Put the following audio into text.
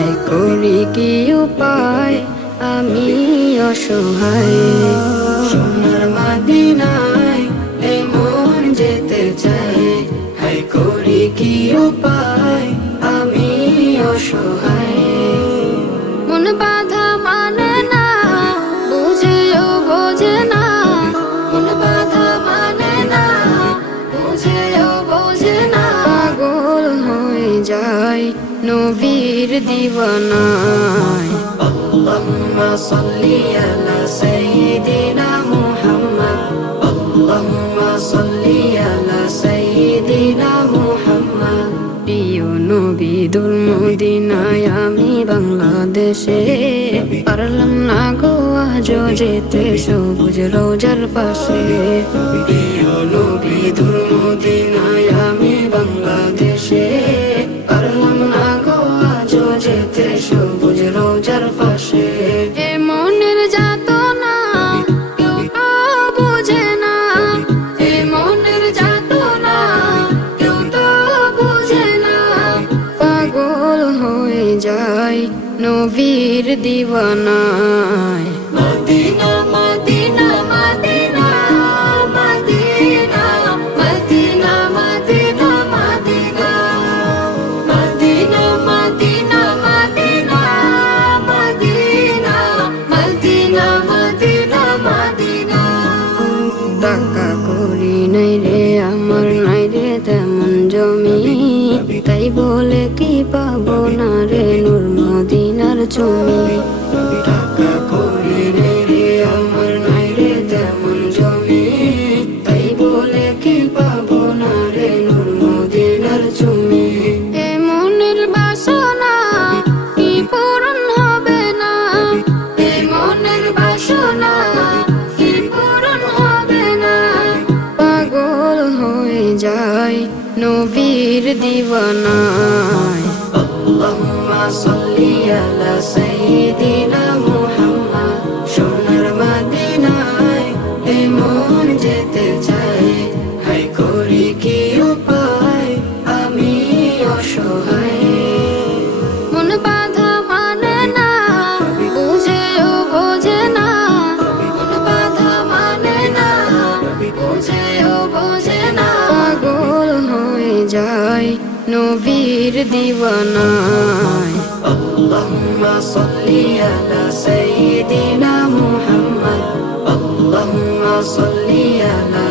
I করি কি উপায় আমি অসহায়। সোনার মদিনায় এই মন যেতে চায়, আই করি কি উপায় আমি অসহায়। মন বাধা মানে না, বুঝেও বোঝে না, মন বাধা মানে না, বুঝেও বোঝে না। পাগল হয়ে যায় নবীর দিওয়ানায়। আল্লাহুম্মা সাল্লি আলা সাইয়্যিদিনা মুহাম্মদ, আল্লাহুম্মা সাল্লি আলা সাইয়্যিদিনা মুহাম্মদ। প্রিয় নবী দুল মদিনায় আমি বাংলাদেশে, পারলাম না গো আজও যেতে সবুজ রোজার পাশে। প্রিয় নবী দুল মদিনায় আমি বাংলাদেশে, পারলাম না গো আজও যেতে সবুজ রোজার পাশে। এ মনের যাতনা কেউ তো বোঝে না, এ মনের যাতনা কেউ তো বোঝে না। পাগল হয়ে যায় নবীর দিওয়ানায়। Medina Medina Medina Medina Medina Medina Medina Medina Medina Medina Medina Medina Medina. টাকা করি নাই রে আমার, নাই রে তেমন জমি, তাই বলে কি পাবো না রে নূর মদিনার ছবি। টাকা করি নাই রে আমার, নাই রে তেমন জমি, তাই বলে কি পাবো না রে নূর মদিনার ছবি। এ মনের বাসনা কি পূরণ হবে না, এ মনের বাসনা কি পূরণ হবে না। পাগল হয়ে যায় নবীর দিওয়ানায়। আল্লাহুম্মা সাল্লি আলা সাইয়্যিদিনা মুহাম্মদ। সোনার মদিনায় এই মন যেতে চায়, হাই করি কি উপায় আমি অসহায়। মন বাধা মানে না, বুঝেও বোঝে না, মন বাধা মানে না, বুঝেও বোঝে না। পাগল হয়ে যায় নবীর দিওয়ানায়। আল্লাহুম্মা সাল্লি আলা সাইয়্যিদিনা মুহাম্মদ, আল্লাহুম্মা সাল্লি আলা